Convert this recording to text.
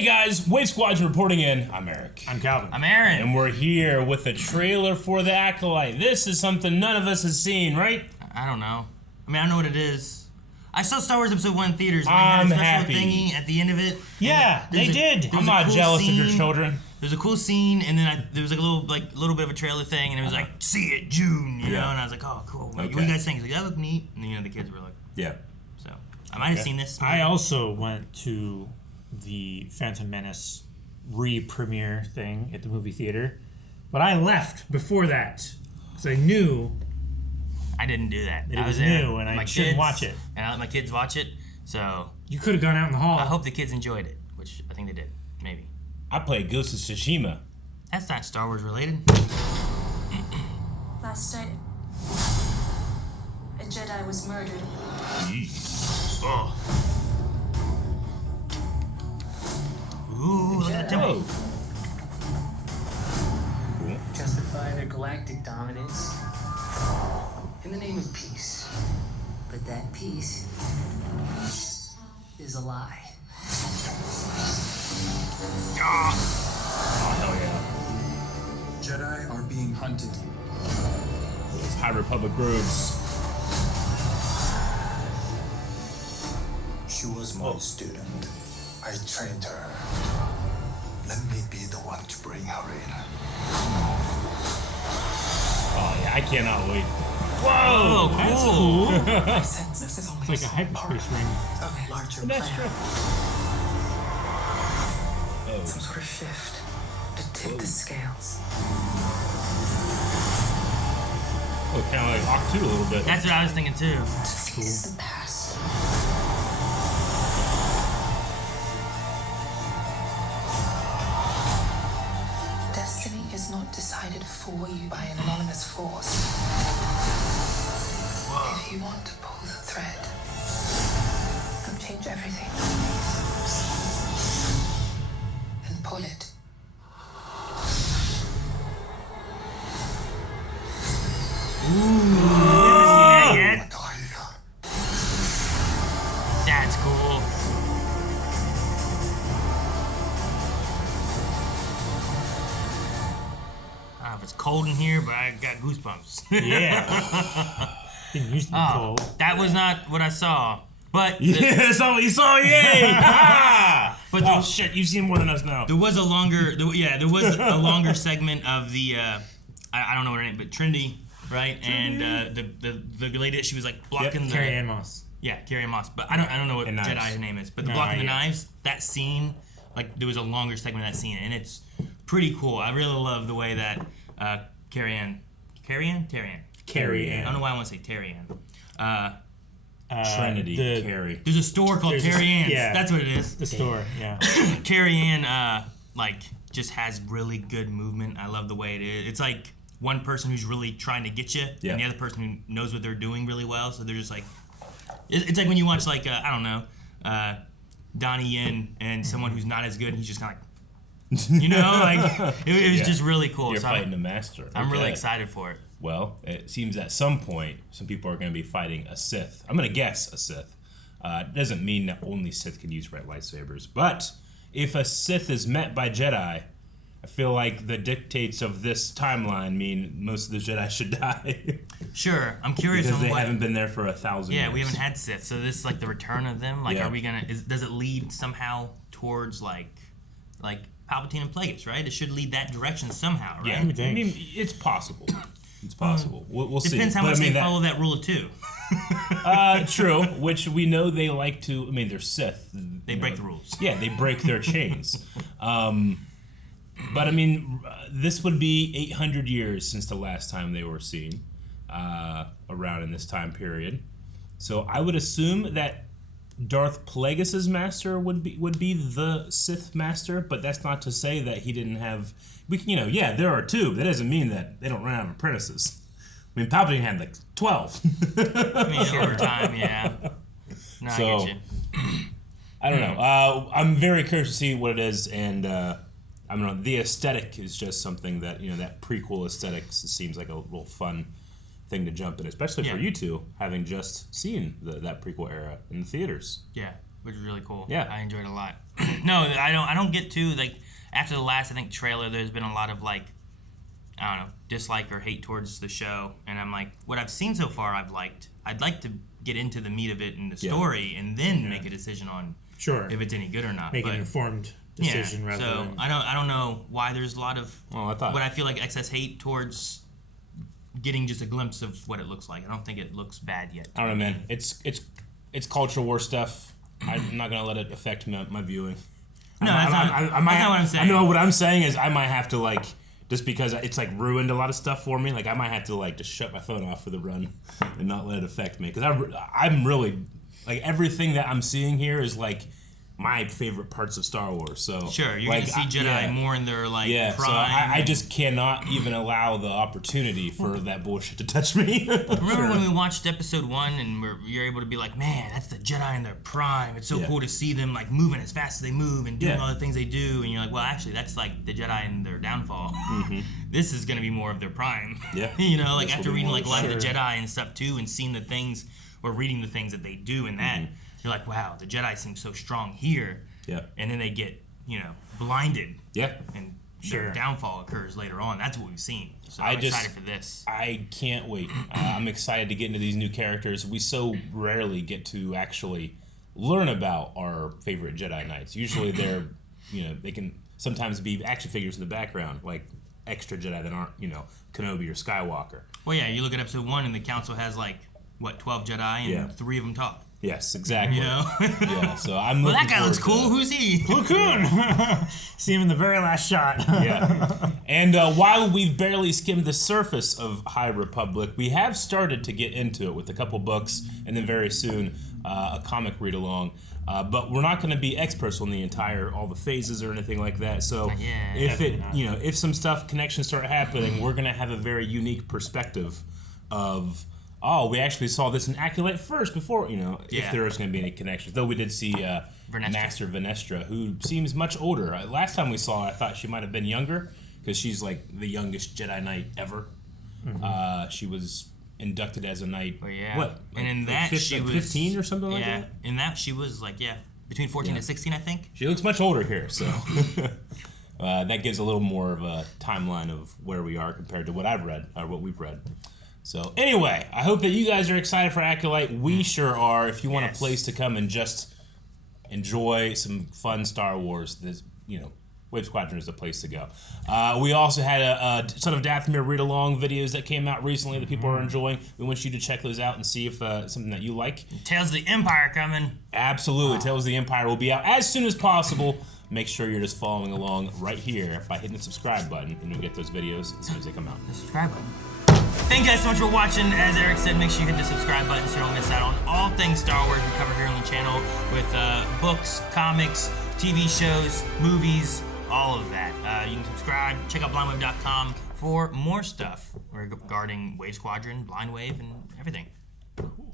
Hey guys, Wave Squadron reporting in. I'm Eric. I'm Calvin. I'm Aaron. And we're here with a trailer for the Acolyte. This is something none of us has seen, right? I don't know. I mean, I don't know what it is. I saw Star Wars Episode 1 in theaters. And I'm they had a special happy. thingy at the end of it. Yeah, they did. I'm not jealous of your children. There's a cool scene, and then there was like a little bit of a trailer thing, and it was like, see it June, you know? And I was like, oh, cool. Like, what do you guys think? He's like, that looked neat. And then, the kids were like, yeah. So, I might have seen this. I also went to the Phantom Menace re-premiere thing at the movie theater, but I left before that because I knew I didn't do that. it was new and I shouldn't watch it. And I let my kids watch it, so... You could have gone out in the hall. I hope the kids enjoyed it, which I think they did. Maybe. I played Ghost of Tsushima. That's not Star Wars related. Last night, a Jedi was murdered. Oh. Ooh, look at the temple. Cool. Justify their galactic dominance in the name of peace. But that peace is a lie. Oh, hell yeah. Jedi are being hunted. Those High Republic grooves. She was my student. I trained her. Let me be the one to bring her in. Oh, yeah, I cannot wait. Whoa, That's cool. cool. I sense this is only It's like a hyperspace ring. of a larger That's plan. true. Oh. Some sort of shift to tip the scales. Oh, kind of like Hawk 2 a little bit. That's what I was thinking too. Defeat is the past. Destiny is not decided for you by an anonymous force. If you want to pull the thread and change everything, and pull it. Not yet. That's cool. I don't know if it's cold in here, but I got goosebumps. Yeah. Didn't used to be cold. That was not what I saw. But Yeah, that's all you saw, yay! But Oh shit, you've seen more than us now. there was a longer, there was a longer segment of the, I don't know her name, but Trinity, right? And the lady that she was like blocking the Carrie-Anne Moss. Yeah, Carrie-Anne Moss. But I don't know what And Jedi knives. her name is. But the No, blocking the yeah. knives, that scene, like there was a longer segment of that scene, and it's pretty cool. I really love the way that Carrie-Anne. I don't know why I want to say Terry-Anne. Trinity, the- Carrie. There's a store called There's a- Carrie-Anne's. yeah. That's what it is. The store, yeah. Carrie-Anne, just has really good movement. I love the way it is. It's like one person who's really trying to get you, Yeah. and the other person who knows what they're doing really well. So they're just like, it's like when you watch like I don't know, Donnie Yen and someone who's not as good. And he's just kind of like, like it was Yeah. just really cool. You're So fighting a master. I'm really Okay. excited for it. Well, it seems at some point, some people are going to be fighting a Sith. I'm going to guess a Sith. It doesn't mean that only Sith can use red lightsabers. But if a Sith is met by Jedi, I feel like the dictates of this timeline mean most of the Jedi should die. Sure, I'm curious because on they what. haven't been there for 1,000 years. Yeah, we haven't had Sith, so this is like the return of them. Like, Yeah. are we gonna? Does it lead somehow towards like Palpatine and Plagueis? Right? It should lead that direction somehow, right? Yeah, would think. I mean, it's possible. It's possible. We'll see. Depends how But, much I mean, they follow that rule of two. True, which we know they like to. I mean, they're Sith. They break the rules. Yeah, they break their chains. But I mean, this would be 800 years since the last time they were seen, around in this time period. So I would assume that Darth Plagueis' master would be the Sith master, but that's not to say that he didn't have. Yeah, there are two. But that doesn't mean that they don't run out of apprentices. I mean, Palpatine had like 12. I mean, over time, yeah. No, So- I get you. I don't know. I'm very curious to see what it is, and I don't know. The aesthetic is just something that that prequel aesthetic seems like a real fun thing to jump in, especially for Yeah. you two having just seen that prequel era in the theaters. Yeah. which was really cool. Yeah. I enjoyed it a lot. No, I don't get to, like, after the last, I think, trailer, there's been a lot of, like, I don't know, dislike or hate towards the show. And I'm like, what I've seen so far, I've liked. I'd like to get into the meat of it and the story and then make a decision on if it's any good or not. Make an informed decision rather so than... I don't know why there's a lot of what I feel like excess hate towards getting just a glimpse of what it looks like. I don't think it looks bad yet. I don't know, man. It's culture war stuff. I'm not gonna let it affect my viewing. No, that's not what I'm saying. I know what I'm saying is I might have to, like, just because it's, like, ruined a lot of stuff for me. Like, I might have to, like, just shut my phone off for the run and not let it affect me. Because I'm really, like, everything that I'm seeing here is, like, my favorite parts of Star Wars. So sure, you're gonna see Jedi more in their, like, prime. So I just cannot even allow the opportunity for that bullshit to touch me. Remember when we watched episode 1 and you're able to be like, man, that's the Jedi in their prime. It's so cool to see them, like, moving as fast as they move and doing all the things they do. And you're like, well, actually, that's like the Jedi in their downfall. This is gonna be more of their prime. Yeah. You know, like, after reading, like, a lot of the Jedi and stuff too, and seeing the things or reading the things that they do in that. You're like, wow, the Jedi seem so strong here. Yeah. And then they get, blinded. Yeah. And their downfall occurs later on. That's what we've seen. So I'm excited for this. I can't wait. I'm excited to get into these new characters. We so rarely get to actually learn about our favorite Jedi Knights. Usually they're, they can sometimes be action figures in the background, like extra Jedi that aren't, Kenobi or Skywalker. Well, yeah, you look at episode 1 and the council has, like, 12 Jedi and 3 of them talk. Yes, exactly. Yeah, so I'm well, looking that guy looks cool. Who's he? Plo Koon! See him in the very last shot. Yeah. And while we've barely skimmed the surface of High Republic, we have started to get into it with a couple books and then very soon a comic read-along. But we're not going to be experts on all the phases or anything like that. So if some connections start happening, we're going to have a very unique perspective of, we actually saw this in Acolyte first before, if there is going to be any connections. Though we did see Master Venestra, who seems much older. Last time we saw her, I thought she might have been younger because she's like the youngest Jedi Knight ever. She was inducted as a knight. Oh, yeah. What? And in that, she was 15 or something like that? Yeah. In that, she was like, between 14 and 16, I think. She looks much older here, so that gives a little more of a timeline of where we are compared to what I've read, or what we've read. So anyway, I hope that you guys are excited for Acolyte. We sure are. If you want a place to come and just enjoy some fun Star Wars, this, Wave Squadron is the place to go. We also had a Son of Dathomir read-along videos that came out recently that people are enjoying. We want you to check those out and see if something that you like. Tales of the Empire coming. Absolutely. Tales of the Empire will be out as soon as possible. Make sure you're just following along right here by hitting the subscribe button, and you'll get those videos as soon as they come out. The subscribe button. Thank you guys so much for watching. As Eric said, make sure you hit the subscribe button so you don't miss out on all things Star Wars we cover here on the channel with books, comics, TV shows, movies, all of that. You can subscribe. Check out blindwave.com for more stuff regarding Wave Squadron, Blind Wave, and everything. Cool.